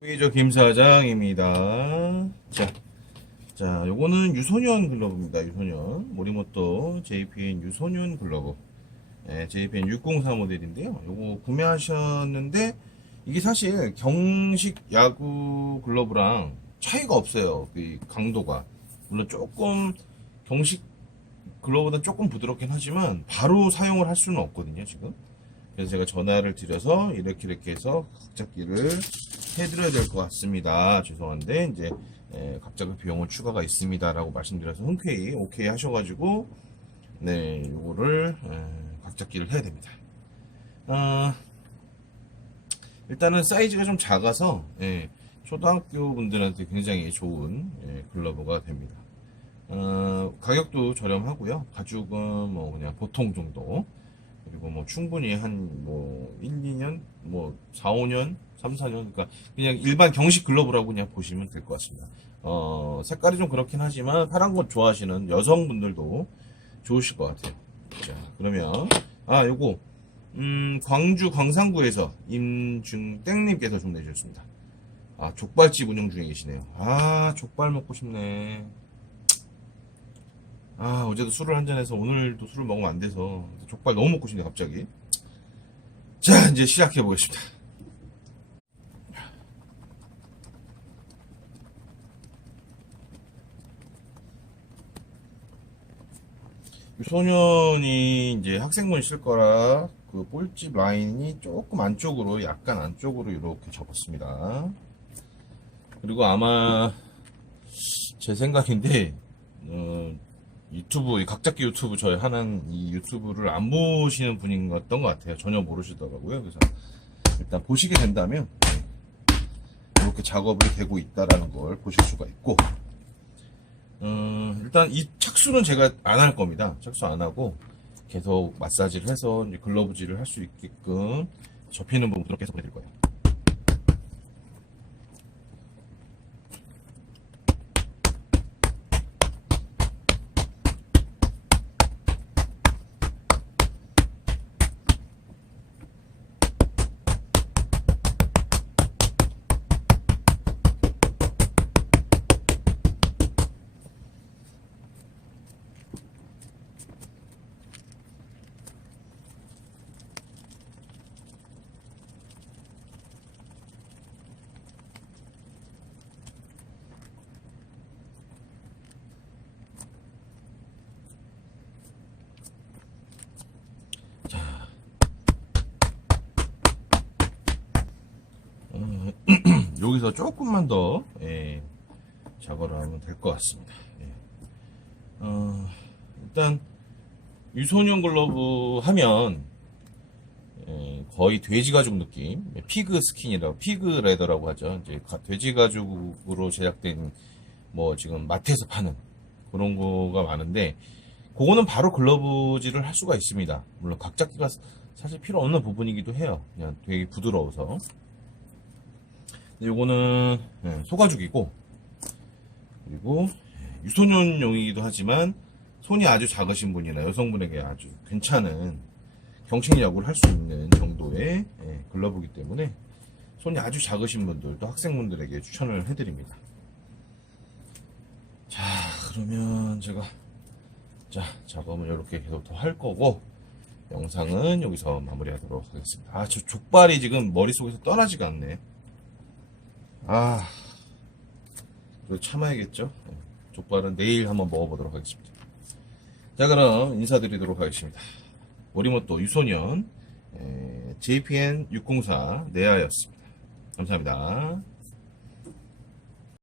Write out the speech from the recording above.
메이저 김 사장입니다. 자, 자, 요거는 유소년 글러브입니다. 유소년 모리모토 JPN 유소년 글러브. 예, JPN 604 모델인데요. 요거 구매하셨는데 이게 사실 경식 야구 글러브랑 차이가 없어요. 그 강도가 물론 조금 경식 글러브보다 조금 부드럽긴 하지만 바로 사용을 할 수는 없거든요. 지금. 그래서 제가 전화를 드려서 이렇게 이렇게 해서 각잡기를 해드려야 될 것 같습니다. 죄송한데 이제 에, 각잡기 비용은 추가가 있습니다라고 말씀드려서 흔쾌히 오케이 하셔가지고 네 요거를 에, 각잡기를 해야 됩니다. 아, 일단은 사이즈가 좀 작아서 예, 초등학교 분들한테 굉장히 좋은 예, 글러브가 됩니다. 어, 가격도 저렴하고요. 가죽은 뭐 그냥 보통 정도. 그리고 뭐 충분히 한 뭐 1, 2년, 뭐 4, 5년, 3, 4년, 그러니까 그냥 일반 경식 글러브라고 그냥 보시면 될 것 같습니다. 어, 색깔이 좀 그렇긴 하지만 파란 것 좋아하시는 여성분들도 좋으실 것 같아요. 자, 그러면, 아, 요거, 음, 광주 광산구에서 임중땡님께서 좀 내주셨습니다. 아, 족발집 운영 중에 계시네요. 아, 족발 먹고 싶네. 아, 어제도 술을 한잔해서 오늘도 술을 먹으면 안 돼서 족발 너무 먹고 싶네, 갑자기. 자, 이제 시작해 보겠습니다. 소년이 이제 학생분 실 거라 그 볼집 라인이 조금 안쪽으로, 약간 안쪽으로 이렇게 접었습니다. 그리고 아마 제 생각인데, 어, 유튜브, 이 각잡기 유튜브 저희 하는 이 유튜브를 안 보시는 분인 것 같던 것 같아요. 전혀 모르시더라고요. 그래서 일단 보시게 된다면 이렇게 작업이 되고 있다라는 걸 보실 수가 있고 어, 일단 이 착수는 제가 안 할 겁니다. 착수 안 하고 계속 마사지를 해서 글러브질을 할 수 있게끔 접히는 부분으로 계속 보내드릴 거예요. 여기서 조금만 더 예, 작업을 하면 될 것 같습니다. 예. 어, 일단 유소년 글러브 하면 예, 거의 돼지 가죽 느낌, 예, 피그 스킨이라고 피그 레더라고 하죠. 이제 가- 돼지 가죽으로 제작된 뭐 지금 마트에서 파는 그런 거가 많은데 그거는 바로 글러브질을 할 수가 있습니다. 물론 각잡기가 사실 필요 없는 부분이기도 해요. 그냥 되게 부드러워서. 요거는 예, 소가죽이고 그리고 예, 유소년용이기도 하지만 손이 아주 작으신 분이나 여성분에게 아주 괜찮은 경식 야구를 할 수 있는 정도의 예, 글러브이기 때문에 손이 아주 작으신 분들 또 학생분들에게 추천을 해드립니다. 자 그러면 제가 자 작업은 이렇게 계속 더 할 거고 영상은 여기서 마무리하도록 하겠습니다. 아저 족발이 지금 머릿속에서 떠나지가 않네. 아, 이거 참아야겠죠? 네, 족발은 내일 한번 먹어보도록 하겠습니다. 자, 그럼 인사드리도록 하겠습니다. 모리모토 유소년, JPN 604 네아였습니다. 감사합니다.